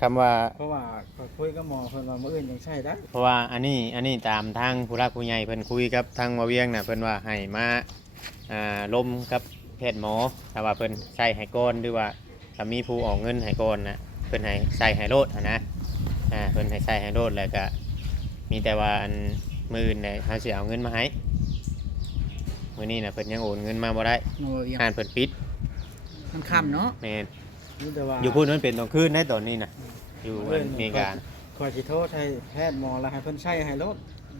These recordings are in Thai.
คำว่า เพราะว่าข้อยคุยกับหมอเพิ่นว่ามื้ออื่นยังใช้ได้เพราะว่าอันนี้อันนี้ตามทางผู้รักผู้ใหญ่เพิ่นคุยกับทางมาเวียงน่ะเพิ่นว่าให้มาอ่าลมกับแพทย์หมอถ้าว่าเพิ่นใช้ให้ก่อนหรือว่าถ้ามีผู้ออกเงินให้ก่อนน่ะเพิ่นให้ใส่ให้โลดหั้นนะอ่าเพิ่นให้ใส่ให้โลดแล้วก็มีแต่ว่าอันมื้ออื่นเนี่ยเฮาสิเอาเงินมาให้มื้อนี้น่ะเพิ่นยังโอนเงินมาบ่ได้โอ้ยห้านเพิ่นปิดมันค่ำเนาะแม่น มีแต่ว่าอยู่พูดมันเป็นตอนคืนได้ตอนนี้น่ะอยู่อันอเมริกาข้อยสิโทษให้แพทย์หมอแล้วให้เพิ่นใช้ให้รถ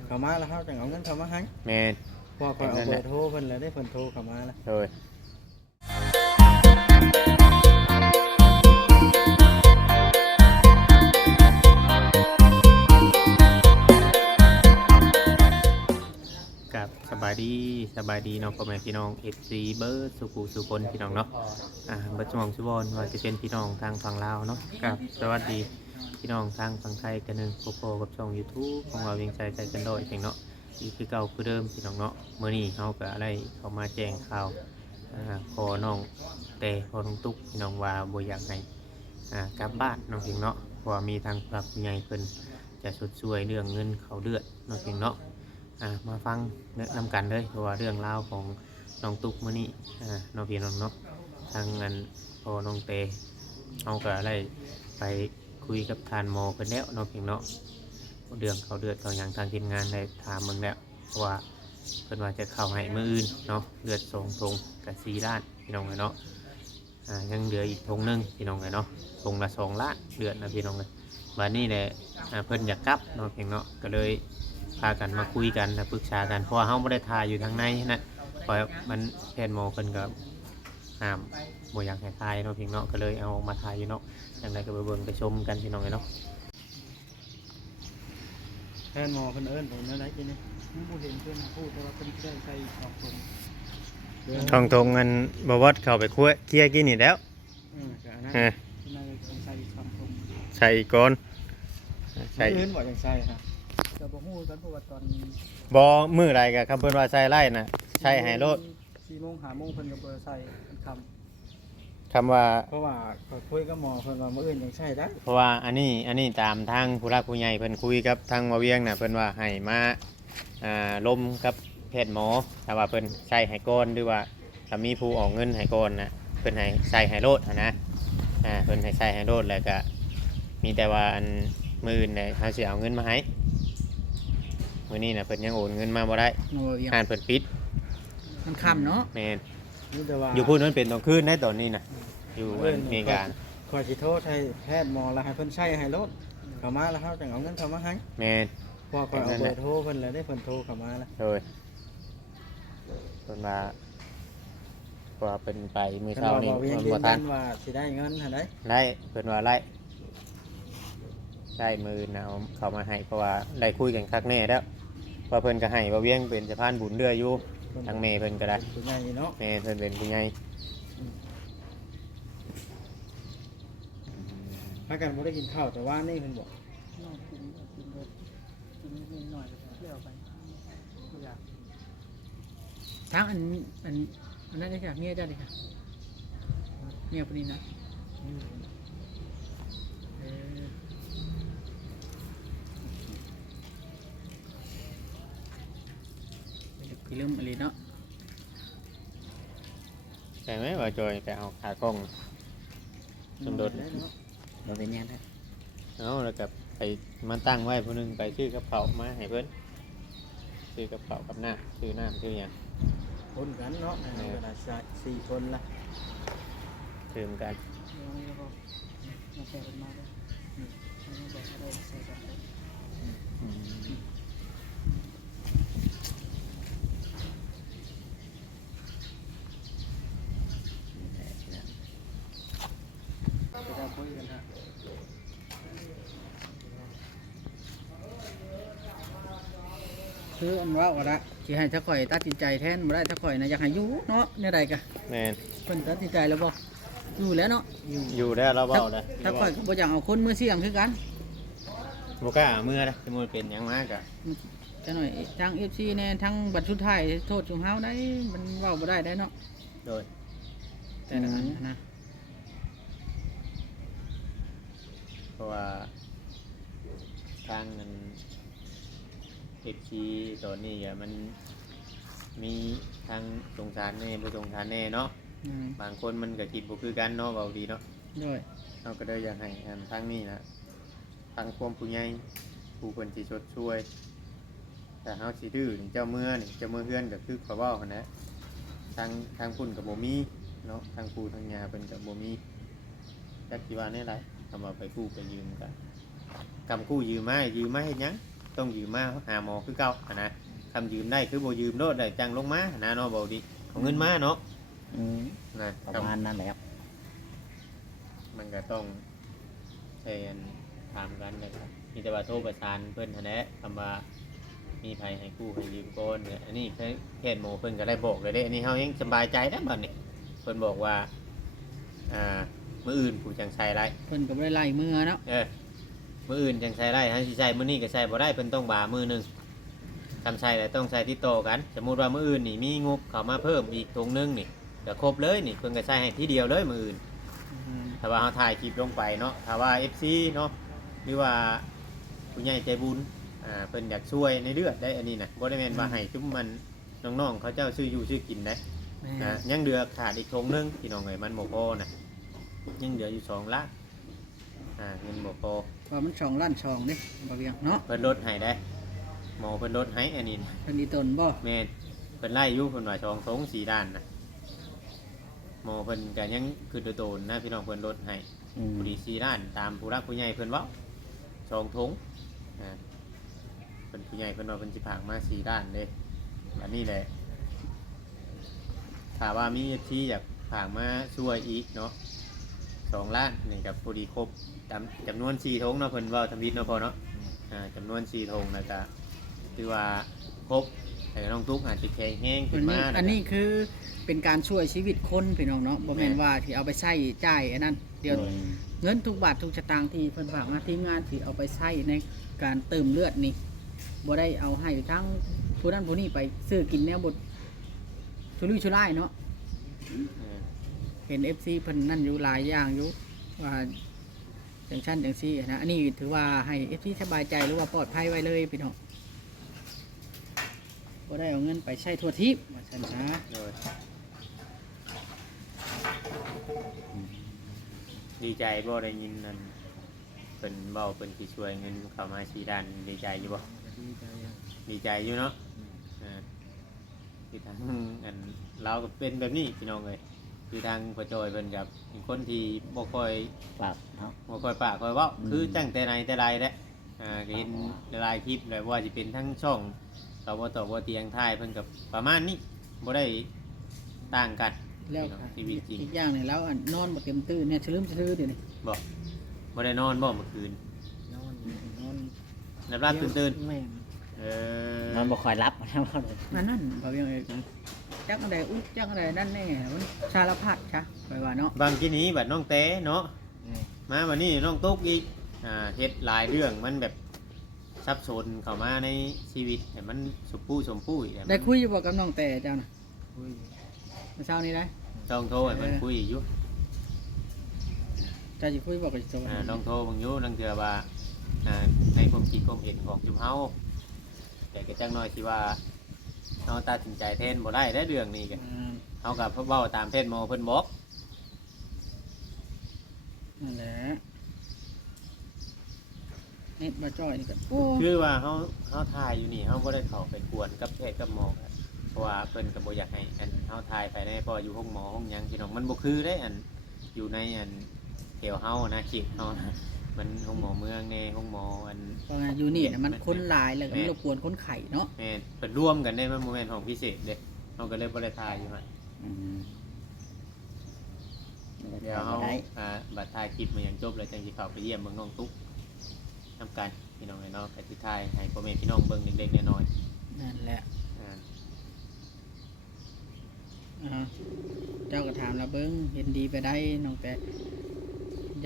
เข้ามาแล้วเฮาจังเอาเงินเข้ามาให้แม่นเพอข้อยเอาเบอร์โทรเพิ่นแล้วได้เพิ่นโทรเข้ามาแล้วโดยายดีสบายดีเน้องพ่อแม่พี่น้องเอฟซีเบิร์ดสุขุสุคนพี่น้องเนาะอ่าเบิร์ดสมองสุบอลว่าจะเป็นพี่น้องทางฝั่งลาวเนาะกับสวัสดีพี่น้องทางฝั่งไทยกันหนึ่งโปโปกับช่อง YouTube ของเราเวียงใจใจกันโดยเพียงเนาะอีกคือเก่าคือเดิมพี่น้องเนาะเมื่อนี้เขาก็อะไรเขามาแจ้งข่าวอ่าพอน้องแต่พอน้องตุ๊กพี่น้องว่าบ่อยากให้อ่ากลับบ้านน้องเพียงเนาะเพราะว่ามีทางปรับใหญ่เพิ่นจะชดช่วยเรื่องเงินเขาเลือดน้องเพียงเนาะ อ่ามาฟังแนะนำกันเลยเพราะว่าเรื่องราวของน้องตุ๊กมื่อนี้อ่าน้องพี่น้องเนาะทางงานพอน้องเตเอาก็อะไรไปคุยกับทานหมอเพิ่นแล้วน้องพี่เนาะเรื่องเขาเดือดเขาอย่างทางทีมงานได้ถามมึงแล้วเพราะว่าเพิ่นว่าจะเข้าให้มืออื่นเนาะเลือดสองทงกับสีล้านพี่น้องเลยเนาะอ่ายังเหลืออีกทงหนึงพี่น้องเลยเนาะทงละสองล้านเดือดนะพี่น้องเลยวันนี้แหละอ่าเพิ่นอยากกลับเนาะเพียงเนาะก็เลย พากันมาคุยกันนะปรึกษากันเพราะว่าเฮาไม่ได้ทายอยู่ทางในนะเพราะมันแพทย์หมอเพิ่นก็ห้ามบ่อยากให้ทายเนาะเพียงเนาะก็เลยเอามาทายอยู่เนาะจังไดก็ไปเบิ่งไปชมกันพี่น้องเนาะแพทย์หมอเพิ่นเอิ้นผมนั่นได้กินนี่ผู้เห็นเพื่อนพูดว่าเป็นได้ใส่ออกตรงเรื่องทองทงเงินบ่วัดเข้าไปคุยเคลียร์กินนี่แล้วอืมก็อันนั้นเออในใส่คำตรงใส่อีกก่อนใส่มื้ออื่นบ่ยังใช้ฮะ จะบอกฮู้กันเพราะว่าตอนบ่มื้อใดก็คำเพิ่นว่าใส่ไล่น่ะใส่ให้โลดสี่โมงห้าโมงเพิ่นก็เบอร์ใส่เป็นคคำว่า เพราะว่าข้อยคุยกับหมอเพิ่นว่ามื้ออื่นยังใช้ได้เพราะว่าอันนี้อันนี้ตามทางผู้รักผู้ใหญ่เพิ่นคุยกับทางมาเวียงน่ะเพิ่นว่าให้มาอ่าลมกับแพทย์หมอถ้าว่าเพิ่นใช้ให้ก่อนหรือว่าถ้ามีผู้ออกเงินให้ก่อนน่ะเพิ่นให้ใส่ให้โลดหั้นนะอ่าเพิ่นให้ใส่ให้โลดแล้วก็มีแต่ว่าอันมื้ออื่นเนี่ยเฮาสิเอาเงินมาให้ มื้อนี้น่ะเพิ่นยังโอนเงินมาบ่ได้ำโอ้ยห้านเพิ่นปิดมันค่ำเนาะแม่นมีแต่ว่าอยู่พูดมันเป็นตอนคืนได้ตอนนี้น่ะอยู่อันอเมริกาข้อยสิโทษให้แพทย์หมอแล้วให้เพิ่นใช้ให้รถเข้ามาแล้วเฮาจังเอาเงินเข้ามาให้แม่นเพอข้อยเอาเบอร์โทรเพิ่นแล้วได้เพิ่นโทรเข้ามาแล้วโดยเพิ่นว่าว่าเป็นไปมื้อเพิ่นเช้าว่านี้บ่เวียงเพิ่นยืบ่นทัยันนว่าสิได้เงินหั่นได้ไล่เพิ่นว่าไล่ได้มือนะเอาเขามาให้เพราะว่าได้คุยกันคักแน่แล้ว ว่าเพิ่นก็ให้ว่าเวียงเป็นสะพานบุญเรืออยู่ทางเมเพิ่นก็ได้ผู้ใหญ่เนาะเมเพิ่นเป็นผู้ใหญ่ถ้ากันบ่ได้กินข้าวแต่ว่านี่เพิ่นบอกนอกกินกินรถกินนิดหน่อยเที่ยวไปอยากทั้งอันอันอันนั้นได้ค่ะเมียได้เลยค่ะเมียปนีนะเออ คือเรื่องอะไรเนาะใช่ไหมว่าจอยไปเอาขากล้อง สมรสเราเป็นยังไงเอาแล้วก็ไปมันตั้งไว้ผู้หนึงไปชื่อกระเป๋ามาให้เพิ่นชื่อกระเป๋ากับหน้าชื่อหน้าชื่อหยังคนกันเนาะในกระดาษสี่คนละชื่อเหมือนกันมาใส่กันมาเลยมาบอกอะไรใส่กันเลย จะได้คุยกันฮะ คืออันว่าว่าละสิให้ถ้าข่อยตัดสินใจแทนบ่ได้ถ้าข่อยนะอยากให้อยู่เนาะเนี่ยใดกะแม่นเพิ่นตัดสินใจแล้วบ่อยู่แล้วเนาะอยู่อยู่ได้แล้วเว้าได้ถ้าข่อยก็บ่อยากเอาคนมือเสี่ยงคือกันบ่กล้าเอามือนะสมมุติเป็นหยังมากะจังหน่อยทั้ง FC แน่ทั้งบัตรสุดท้ายโทษจุงเฮาได้มันเว้าบ่ได้ได้เนาะโดยแต่ละอันนะเพราะว่าทางมันเอฟซีตอนนี้อะมันมีทางสงสารแน่บ่สงสารแน่เนาะอืมบางคนมันก็คิดบ่คือกันเนาะเบาดีเนาะด้วยเราก็เลยอยากให้อันทางนี้นะทางความผู้ใหญ่ผู้คนที่ชดช่วย แต่เฮาสิดื้อนี่เจ้าเมื่อนี่เจ้าเมื่อเฮือนก็คือเขาเว้าหั่นแหละทางทางพุ่นกับบ่มีเนาะทางปู่ทางยาเพิ่นก็บ่มีจักสิว่าแนี่ไรคำว่าไปกู้ไปยืมกันกำกู้ยืมมายืมมาเฮ็ดหยัง ต้องยืมมาหาหมอคือเก่าหั่นนะคำยืมได้คือบ่ยืมโลดได้จังลงมาหั่นนะเนาะเบาดีเอาเงินมาเนาะอืมนะประมาณนั้นแหละมันก็ต้องใช้อันถามกันนะครับมีแต่ว่าโทรประสานเพิ่นหั่นแหละคำว่ามีภัยให้กู้ให้ยืมก่อนเนี่ยอันนี้แค่แค่หมอเพิ่นก็ได้บอกเลยเด้อันนี้เฮายังสบายใจแล้วบัดนี้เพิ่นบอกว่าอ่ามื้ออื่นผู้จังใช้ไร เพิ่นก็บ่ได้ไล่มือเนาะ เออ มื้ออื่นจังใช้ไรเฮาสิใช้มื้อนี้ก็ใช้บ่ได้เพิ่นต้องบามื้อหนึงทำใช้แล้วต้องใช้ติดต่อกัน สมมุติว่ามื้ออื่นนี่มีงบเข้ามาเพิ่มอีกถุงหนึงนี่ก็ครบเลยนี่เพิ่นก็ใช้ให้ทีเดียวเลยมื้ออื่นอืมถ้าว่าเขาถ่ายคลิปลงไปเนาะถ้าว่า FC เนาะหรือว่าผู้ใหญ่ใจบุญอ่าเพิ่นอยากช่วยในเลือดได้อันนี้นะบ่ได้แม่นว่าให้จุ่มมันน้องๆเขาเจ้าซื้ออยู่ซื้อกินได้แม่นะยังเหลือขาดอีกทงหนึงพี่น้องเอ้ยมันบ่พอนะยังเหลืออยู่สองล้านอ่าเงินบ่พอ ว่ามัน2ล้าน2เด้บ่เวียงเนาะเพิ่นลดให้ได้หมอเพิ่นลดให้อันนี้นะเพิ่นอีตนบ่แม่นเพิ่นไล่อยู่เพิ่นว่าสองทงสี่ด้านนะหมอเพิ่นก็ยังคือโดนๆนะพี่น้องเพิ่นลดให้อืมผู้ดีสีด้าน ตามผู้รักผู้ใหญ่เพิ่นเว่าสองทงอ่าเพิ่นผู้ใหญ่เพิ่นว่าเพิ่นสิผากมาสีด้านเด้อันนี้แหละถ้าว่ามีที่อยากผากมาช่วยอีกเนาะ สองล้านนี่กับผู้ดีครบจำจำนวนสี่ทงเนาะเพิ่นเว่าทำบิดเนาะพอเนาะอ่าจำนวนสี่ทงแล้วก็คือว่าครบแต่น้องตุ๊กอาจจะแข็งแห้งอัขึ้นนนี้มาอันนี้คือเป็นการช่วยชีวิตคนพี่น้องเนาะบ่แม่นว่าที่เอาไปใช้จ่ายอันนั้น เดี๋ยวโดยเงินทุกบาททุกสตางค์ที่เพิ่นฝากมาทีมงานที่เอาไปใช้ในการเติมเลือดนี่บ่ได้เอาให้ทั้งผู้นั้นผู้นี้ไปซื้อกินแนวบดชุลุยชุล่ายเนาะ เออเห็น FC เพิ่นนั่นอยู่หลายอย่างอยู่ว่าจังชั้นจังซี่นะอันนี้ถือว่าให้ FC สบายใจหรือว่าปลอดภัยไว้เลยพี่น้องบ่ได้เอาเงินไปใช้ทั่วทิพย์ว่าซั่นซะโดยดีใจบ่ได้ยินนั่นเพิ่นเว้าเพิ่นสิช่วยเงินเข้ามาสีด้านดีใจอยู่บ่ดีใจอะดีใจอยู่เนาะอ่าที่ทางอันเราก็เป็นแบบนี้พี่น้องเลย คือทางพ่อจอยเพิ่นกับเป็นคนที่บ่ค่อยฝากเนาะ บ่ค่อยปากค่อยเว้าอืม คือตั้งแต่ไหนแต่ไรแหละอ่าก็เห็นหลายๆคลิปเลยว่าสิเป็นทั้งช่องเราบ่ตอบบ่เตียงท้ายเพิ่นกับประมาณนี้บ่ได้ต่างกัน แล้วพี่น้องค่ะชีวิตจริง อีกอย่างหนึงแล้วอันนอนบ่เต็มตื่นเนี่ยชะลืมชะลือเดี๋ยวนี้บ่บ่ได้นอนบ่เมื่อคืนนอนนอนรับรับตื่นตื่นแม่นๆเออมันบ่คอยรับนะว่านั่นนั่นเขายังเอก จักอะไรอุ๊ยจักอะไรนั่นแน่มันสารพัดค่ะไปว่าเนาะบางทีนี้บัดน้องเต้เนาะนี่มาวันนี้น้องตุ๊กอีกอ่าเฮ็ดหลายเรื่องมันแบบซับซ้อนเข้ามาในชีวิตแต่มันสมปูสมปูอีกแต่มันได้คุยอยู่บ่กับน้องแต่เจ้าน่ะคุยเมื่อเช้านี้ได้ต้องโทรให้มันคุยอยู่เจ้าสิคุยบ่กับโจอ่าลองโทรเบางอยู่ลังเทื่อว่าอ่าในความคิดความเห็นของจุมเฮาแต่ก็จังน้อยที่ว่า เฮาตัดสินใจแทนบ่ได้ได้เรื่องนี้ก็อ่าเฮากับเว้าตามเพศหมอเพิ่นบอกนั่นแหละเน็ตบ่จ้อยนี่ก็โอ้คือว่าเฮาเฮาถ่ายอยู่นี่เฮาบ่ได้เข้าไปกวนกับเพศกับหมอครับเพราะว่าเพิ่นก็บ่อยากให้อันเฮาถ่ายไปได้เพราะอยู่ห้องหมอห้องหยังพี่น้องมันบ่คือได้อันอยู่ในอันแถวเฮานะเขตเฮานะ มันห้องหมอเมืองแน่ห้องหมออัน เพราะงั้นอยู่นี่น่ะมันคนหลายแล้วก็มันรบกวนคนไข้เนาะแม่นเปิดร่วมกันได้มันโมเมนต์ของพิเศษเด้เราก็เลยบริทายอยู่ฮะอืมเดี๋ยวเขาได้อ่าบัตรทายคลิปมาอย่างจบเลยจังสิเข้าไปเยี่ยมเบิ่งน้องตุ๊กทำกันพี่น้องไอ้น้องกับที่ทายให้พ่อแม่พี่น้องเบิ่งเด็กๆน้อยนั่นแหละๆอ่าอ่าเจ้าก็ถามแล้วเบิ่งเห็นดีไปได้น้องแต่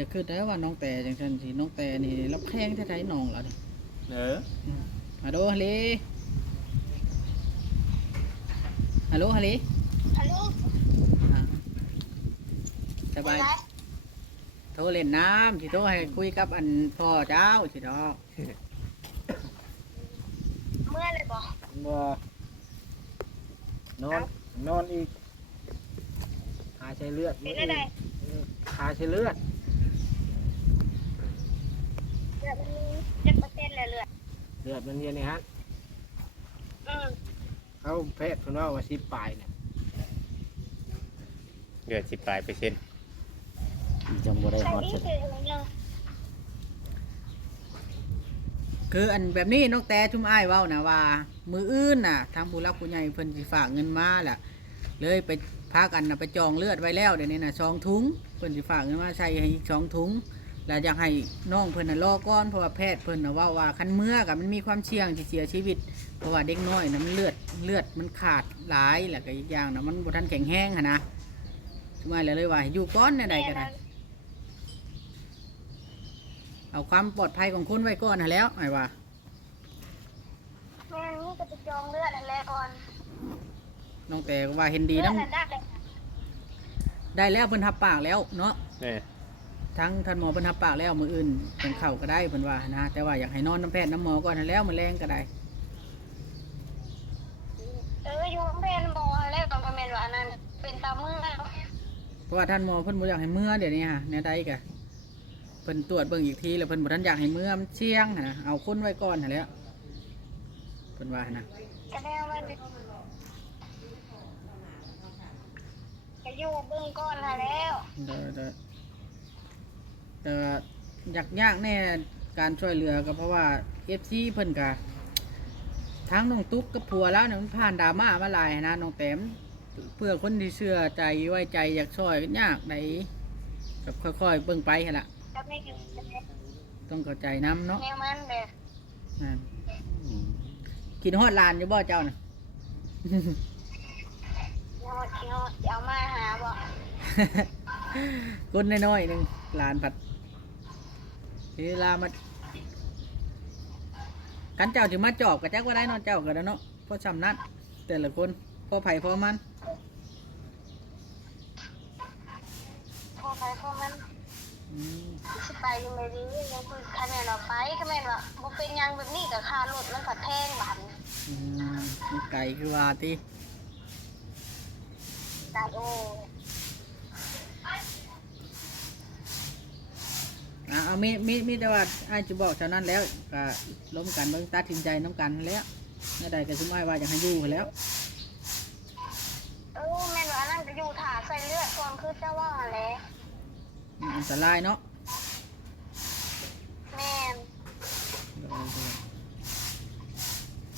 อย่าคิดได้ว่าน้องแต่จังซั่นสิน้องแต่นี่รับแข้งแท้ๆน้องแล้วนี่เออฮัลโหลฮัลโหลฮัลโหลฮัลโหลฮัลโหลอ่าสบายอะไรโทรเล่นน้ำสิโทรให้คุยกับอันพ่อเจ้าสิดอกเมื่อเลยบอกบ่นอนนอนอีกหาใช้เลือดเป็นอะไรหาใช้เลือดเลื อดมันมีเจ็ดเปอร์เซ็นต์เลยเลือดเลือดมันเย็นนี่ฮะอืมเขาแพทย์เพิ่นว่าว่าสิปลายเนี่ยเดือดสิบปลายเปอร์เซ็นต์จังบ่ได้ใส่ฮอดอีสุกดคืออะไรเนาะคืออันแบบนี้น้องแต่ชุมอ้ายเว้านะว่า มืออื่นน่ะทางผู้รักผู้ใหญ่เพิ่นสิฝากเงินมาแหละเลยไปพากันน่ะไปจองเลือดไว้แล้วเดี๋ยวนี้น่ะสองถุงเพิ่นสิฝากเงินมาใช้ให้อีกสองถุง แล้วอยากให้น้องเพิ่นน่ะรอก่อนเพราะว่าแพทย์เพิ่นน่ะเว่าว่าคันเมื่อกับมันมีความเสี่ยงที่เสียชีวิต เพราะว่าเด็กน้อยน่ะมันเลือดเลือดมันขาดหลายแล้วก็อีกอย่างน่ะมันบ่ทันแข็งแรงหันนะชุมอ้ายเลยเลยว่าให้อยู่ก่อนในใดก็ได้เอาความปลอดภัยของคุณไว้ก่อนหาแหล้วไอ้ว่าแม่นี่ก็จะจองเลือดอะไรก่อนน้องแต่ก็ว่าเห็นดีเลือน้ดอันดับเลยำได้แล้วเพิ่นทับปากแล้วเนาะ เนี่ย ทั้งท่านหมอเพิ่นทับปากแล้วมืออื่นเป็นเข่าก็ได้เพิ่นว่านะ แต่ว่าอยากให้นอนน้ำแพทย์น้ำหมอก่อนหาแล้วมือแรงก็ได้ เอออยู่โรงพยาบาลหมอแล้วตอนประเมินว่าอันนั้นเป็นตามือแล้วเพราะว่าท่านหมอเพิ่นบ่อยากให้เมื่อเดี๋ยวนี้ฮะแนวใดกะเพิ่นตรวจเบิ่งอีกทีแล้วเพิ่นบ่ทันอยากให้เมื่อมันเสี่ยงหั้นนะเอาคนไว้ก่อนหาแหล้วเพิ่นว่าหั้นนะก็ได้ว่าจะอยู่เบื้องก้อนมาแล้ว เด้อเด้อ แต่ว่าอยากยากแน่การช่วยเหลือก็เพราะว่า FC เพิ่นก็ทั้งน้องตุ๊กกับผัวแล้วเนี่ยมันผ่านดราม่ามาหลายนะน้องแต้มเพื่อคนที่เชื่อใจไว้ใจอยากช่วยก็ยากไหนกับค่อยๆเบิ่งไปหั่นละจะไม่อยู่ต้องเข้าใจน้ำเนาะแนวมันแบบอ่ากินฮอดลานอยู่บ่เจ้าน่ะโน้ตโน้ตเอามาหาบอกคนน้อยๆหนึงลานผัด เวลามากันเจ้าถึงมาจอบกับจักว่าได้เนอนเจ้ากันแล้วเนาะเพราะสำนัดแต่ละคนพอไผ่พอมันพอไปพอมันอืมสิไปยังไม่ดียังคือคะแนนเราไปคะแนนว่าบ่เป็นหยังแบบนี้กับค่ารถมันก็แพงบาทอืมมันไก่คือว่าที่แต่โอ้ อะเอามีมีมีแต่ว่าไอ้ายจะบอกเท่านั้นแล้วก็ล้มกันเบิ่งตัดสินใจน้ำกันแล้วนี่ใดก็สมัยว่าอยากให้อยู่หั้นแหล้ว เออแม่นว่านั่นก็อยู่ถาใส่เลือดก่อนคือเจ้าว่าแหละอืมอันตรายเนาะแม่น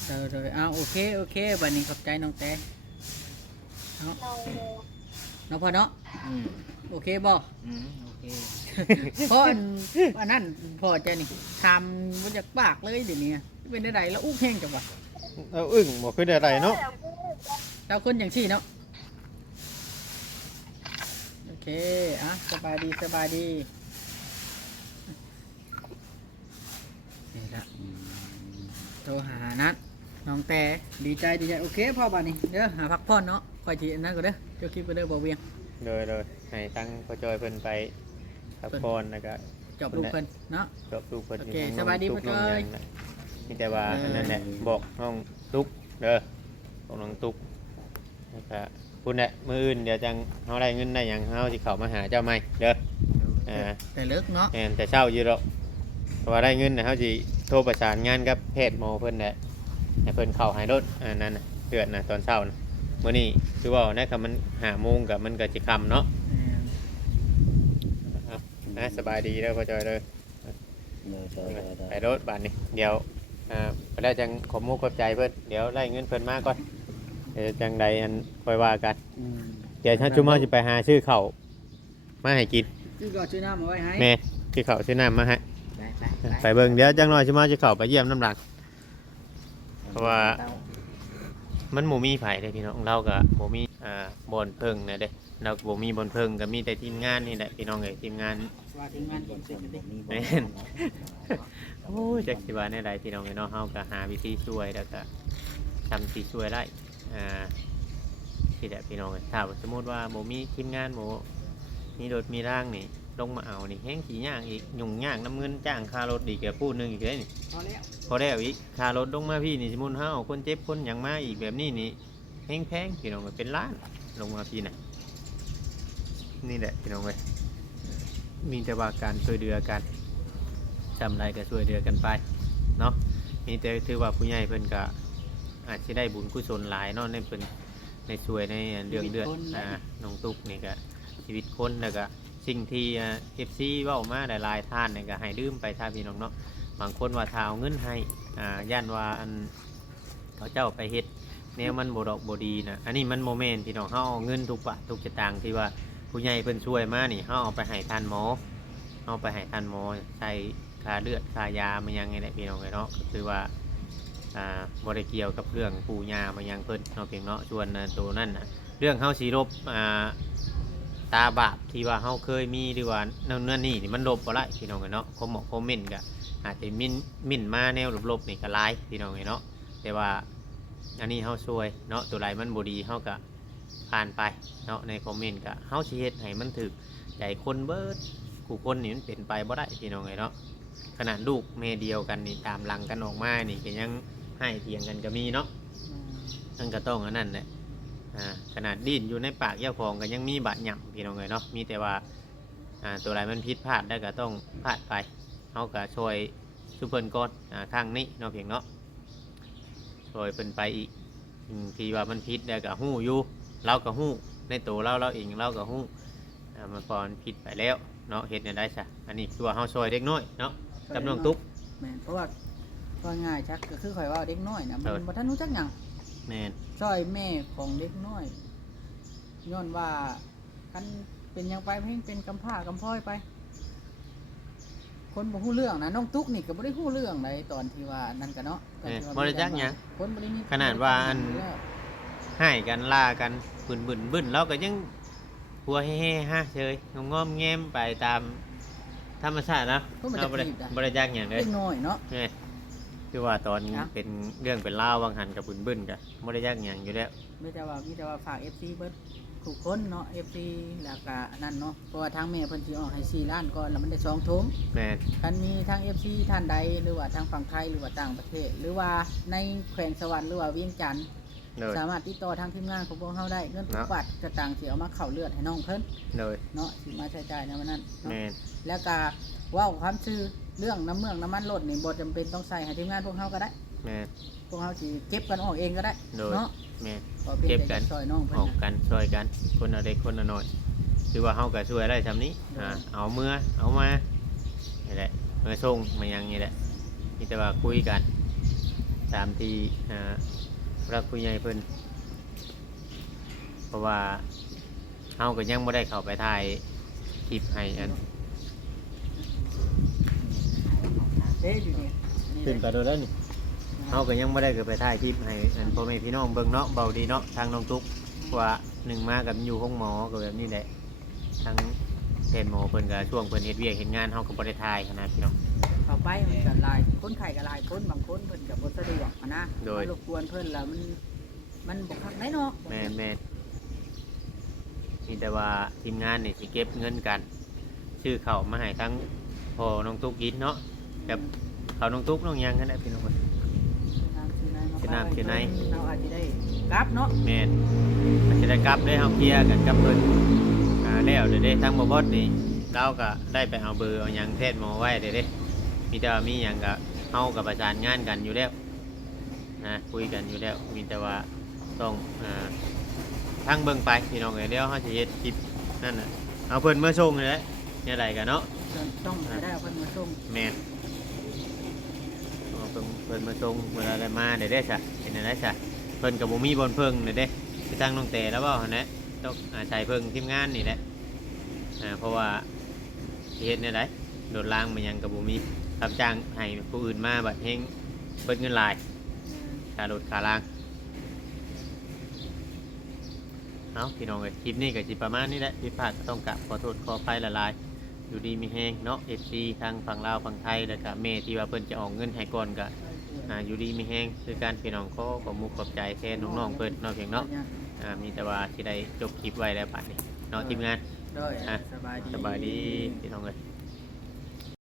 เดี๋ยวเดี๋ยวเดี๋ยวเอาโอเค โอเค บัดนี้ขอบใจน้องแต่เนาะเราน้องพ่อเนาะอืมโอเคบ่อืมโอเคเพราะอันอันนั้นพอใจนี่ทำมันจากปากเลยเดี๋ยวนี้เป็นได้ไรแล้วอุ้งแห้งจังวะเอาอึ้งบ่คืออะไรเนาะเราคนอย่างที่เนาะโอเคอะสบายดีสบายดีนี่ละโทรหานัดน้องแต่ดีใจดีใจโอเคพ่อบ้านนี้เด้อหาพักผ่อนเนาะคอยทีอันนั้นก็เด้อเจ้าคลิปก็เด้อบ่เวียง โดยโดยให้ตั้งพอจอยเพิ่นไปพักผ่อนแล้วก็จบลูกเพิ่นเนาะ จบลูกเพิ่นโอเคทงน้องสบายดีตุ๊กพ่อน้องจ้อยหงน่ะมีแต่ว่าเอออัอันนั้นแหละบอกน้องตุ๊กเด้อบอกน้องตุ๊กแล้วก็พูดแหละมื้ออื่นเดี๋ยวจังเฮาได้เงินได้หยังเฮาสิเข้ามาหาเจ้าใหม่เด้ออ่าแต่เลิกเนาะแม่นแต่เช้าอยู่หรอกเพราะว่าได้เงินนะเขาสิโทรประสานงานกับแพทย์หมอเพิ่นแหละให้เพิ่นเข้าให้รถอันนั้นน่ะเลือดนะตอนเช้านะ มื้อนี้คือว่านะครับมันหาโมงกับมันก็สิค่ำเนาะเอานะสบายดีเด้อพ่อจอยเด้อเลยเจอเจอเจอไปรถบัดนี้เดี๋ยวอ่าไปแล้วจังขอมุกขอบใจเพิ่นเดี๋ยวได้เงินเพิ่นมาก่อนเดี๋ยวจังใดอันค่อยว่ากันอืมเดี๋ยวถ้าจุ่มเฮาสิไปหาซื้อข้าวมาให้กินคือก็ชื่อน้ำมาไว้ให้แม่ซื้อข้าวซื้อน้ำมาให้ไปไปไปเบิ่งเดี๋ยวจังหน่อยจุ่มเฮาสิเข้าไปเยี่ยมน้ำหลังเพราะว่า มันบ่มีไผเด้พี่น้องเราก็บ่มีอ่าบ่อนเพิ่งนะเด้เราก็บ่มีบ่อนเพิ่งก็มีแต่ทีมงานนี่แหละพี่น้องเอ้ยทีมงานว่าถึงงานกินเสร็จแล้วดิแม่นโอ้ยจักสิว่าแนวใดพี่น้องเอ้ยเนาะเฮาก็หาวิธีช่วยแล้วก็ทำสิช่วยได้อ่าที่แหละพี่น้องเอ้ยถ้าสมมุติว่าบ่มีทีมงานบ่มีรถมีร่างนี่ ลงมาเอานี่แห้งขี้ยากอีกยุ่งยากน้ำเงินจ้างค่ารถอีกแกพูดหนึงอีกเลยนี่พอแล้วพอแล้วอีกค่ารถลงมาพี่นี่สมมุนเฮาเอาคนเจ็บคนหยังมาอีกแบบนี้นี่แห้งแพงพี่น้องเอ้ยเป็นล้านลงมาพี่น่ะนี่แหละพี่น้องเอ้ยมีแต่ว่าการช่วยเหลือกันจำไรก็ช่วยเหลือกันไปเนาะมีแต่ถือว่าผู้ใหญ่เพิ่นก็อาจจะได้บุญกุศลหลายเนาะในเพิ่นในช่วยในเรื่องเดือดอ่าน้องตุ๊กนี่ก็ชีวิตคนแล้วก็ สิ่งที่เอฟซีว้ามาหลายๆท่านนี่ก็ให้ดื่มไปท่าพี่น้องเนาะบางคนว่าถ้าเอาเงินให้อ่าย่านว่าอันเขาเจ้าไปเฮ็ดแนวมันบ่ดอกบ่ดีนะอันนี้มันโมเมนต์ที่น้องเฮาเอาเงินทุกบาททุกสตางค์ที่ว่าผู้ใหญ่เพิ่นช่วยมานี่เฮาเอาไปให้ท่านหมอเอาไปให้ท่านหมอใส่ค่าเลือดค่ายามันยังไงแหละพี่น้องเนาะก็คือว่าอ่าบ่ได้เกี่ยวกับเรื่องปู่ย่ามันยังเพิ่นเนาะเพียงเนาะส่วนตัวนั่นน่ะเรื่องเฮาสิลบอ่า ตาบาปที่ว่าเฮาเคยมีหรือว่านั่นนั่นนี่นี่มันลบบ่ได้พี่น้องเอ้ยเนาะคอมคอมเมนต์ก็อาจจะมินมินมาแนวลบๆนี่ก็ร้ายพี่น้องไงเนาะแต่ว่าอันนี้เฮาช่วยเนาะตัวไรมันบ่ดีเฮาก็ผ่านไปเนาะในคอมเมนต์ก็เฮาสิเฮ็ดให้มันถึกใจคนเบิดผู้คนนี่มันเป็นไปบ่ได้พี่น้องไงเนาะขนาดลูกแม่เดียวกันนี่ตามหลังกันออกมานี่ก็ยังให้เถียงกันก็มีเนาะนั่นก็ต้องอันนั้นแหละ อ่าขนาดดิ้นอยู่ในปากเจ้าของก็ยังมีบาดหยั่พี่น้องไงเนาะมีแต่ว่าอ่าตัวไรมันผิดพลาดได้ก็ต้องพลาดไปเขาก็ช่วยชุเพิ่นก่อนอ่าข้างนี้เนาะเพียงเนาะช่วยเพิ่นไปอีกอืมที่ว่ามันผิดแล้วก็ฮู้อยู่เราก็ฮู้ในตัวเราเราเองเราก็ฮู้อ่ามันพอมันผิดไปแล้วเนาะเฮ็ดเนี่ยได้ซะอันนี้คือว่าเฮาช่วยเด็กน้อยเนาะจำนองตุ๊ก แม่นเพราะว่าว่าง่ายชักก็คือข่อยว่าเด็กน้อยนะมัเออนบ่ทันรู้จักหยังแม่น ช่วยแม่ของเด็กน้อยย้อนว่าคันเป็นหยังไปเพิ่งเป็นกำพร้ากำพร้อยไป คนบ่ฮู้เรื่องนะน้องตุ๊กนี่ก็บ่ได้ฮู้เรื่องใดตอนที่ว่านั่นกันเนาะตอนแม่นที่ว่าบ่ได้จักหยังคนบ่ได้มีขนาดว่าอัน ให้กันล่ากันบึนบึนบึนเราก็ยังหัวเฮ่ๆฮะเฉยงอมๆแง้มไปตามธรรมชาตินะคนบ่เราจะบ่ได้จีบได้บ่ได้จักหยังเลยเด็กน้อยเนาะนี่ คือว่าตอนครับ เป็นเรื่องเป็นเล่าววางหันกับบุญบึ้นกันไม่ได้ยากอย่างอยู่แล้วมีแต่ว่ามีแต่ว่าฝาก FC เบิดทุกคนเนาะ FC แล้วก็นั่นเนาะเพราะว่าทางแม่เพิ่นสิออกให้4ล้านก่อนแล้วมันได้สองถุง แม่นคันมีทาง FC ท่านใดหรือว่าทางฝั่งไทยหรือว่าต่างประเทศ หรือว่าในแขวงสวรรค์หรือว่าเวียงจันทน์โดยสามารถติดต่อทางทีมงานของพวกเฮาได้เงินทุกเนาะบาทกระตังสิเอามาเข้าเลือดให้น้องเพิ่นโดยเนาะสิมาใช้จ่ายในวันนั้นเนาะแม่นแล้วก็เว้าความชื่อ เรื่องน้ำเมืองน้ำมันรถนี่บ่จำเป็นต้องใส่ให้ทีมงานพวกเฮาก็ได้ แม่นพวกเฮาสิเก็บกันออกเองก็ได้โดยเนาะแม่น ขอเพียงเก็บแต่กันจะช่วยน้องเพิ่อนอกนะ กันช่วยกัน คนละเล็กคนละน้อยคือว่าเฮาก็ช่วยได้ทำนี้อ่าเอาเมื่อเอามานี่แหละเมื่อส่งมายังนี่แหละมีแต่ว่าคุยกันตามที่อ่ารักผู้ใหญ่เพิ่นเพราะว่าเฮาก็ยังบ่ได้เข้าไปถ่ายคลิปให้อัน เอ๊ะอยู่นี่นี่ขึ้นไปดูแล้วนี่เฮาก็ยังไม่ได้เกิดไปถ่ายคลิปให้อันพ่อแม่พี่น้องเบิ่งเนาะเบาดีเนาะทางน้องตุ๊กว่าหนึ่งมากับอยู่ห้องหมอก็แบบนี้แหละทางแพทย์หมอเพิ่นก็ช่วงเพิ่นเฮ็ดเวียกเฮ็ดงานเฮาก็บ่ได้ถ่ายขนาดพี่น้อง เข้าไปมันก็หลายคนไข้ก็หลายคนบางคนเพิ่นก็บ่สะดวกอะนะโดยมันรบกวนเพิ่นแล้วมันมันบ่คักได้เนาะแม่นแม่นมีแต่ว่าทีมงานนี่สิเก็บเงินกัน ชื่อเขามาให้ทั้งพ่อน้องตุ๊กกินเนาะ กับเขาน้องตุ๊กน้องหยังนั่นแหละพี่น้องเอ้ยน้ำชื่อไหนมาชื่อน้ำชื่อไหนเราอาจจะได้กลับเนาะแม่นมันจะได้กลับได้เฮาเคลียร์กันกับเพิ่นอ่าแล้วเด้อเด้ทั้งบ่บดนี่เราก็ได้ไปเอาเบอร์เอาหยังเพศหมอไว้เด้อเด้มีแต่ว่ามีหยังก็เฮากับประสานงานกันอยู่แล้วนะคุยกันอยู่แล้วมีแต่ว่าต้องอ่าทางเบิ่งไปพี่น้องเอ้ยเดี๋ยวเฮาสิเฮ็ดคลิปนั่นน่ะเอาเพิ่นมาส่งนี่แหละเนี่ยใดกันเนาะ ต้องให้ได้เอาเพิ่นมาส่งแม่นเอาเพิ่นเพิ่นมาส่งเวลาได้มาได้ได้ซะเป็นอะไรซะเพิ่นก็บ่มีบนเพิ่งเด้เด้ไปทางน้องแต่แล้วเว้าหั่นแหละต้องอาศัยเพิ่งทีมงานนี่แหละอ่าเพราะว่าสิเฮ็ดเนี่ยได้โดดล่างมันยังกับบุมีรับจ้างให้ผู้อื่นมาบัดเฮงเปิดเงินหลายค่ารถค่าล่างเอาพี่น้องเอ้ยคลิปนี้ก็สิประมาณนี้แหละผิดพลาดก็ต้องกลับขอโทษขออภัยละลายๆอยู่ดีมีแฮงเนาะ FC ทางฝั่งลาวฝั่งไทยแล้วก็แม่ที่ว่าเพิ่นจะออกเงินให้ก่อนก็ อ่าอยู่ดีมีแฮงคือการพี่น้องขอขอมุกขอบใจแทนน้องๆเพิ่นเนาะเพียงเนาะอ่ามีแต่ว่าที่ได้จบคลิปไว้แล้วป่านนี้เนาะทีมงาน ด้วยอะ สบายดี สบายดีพี่น้องเลย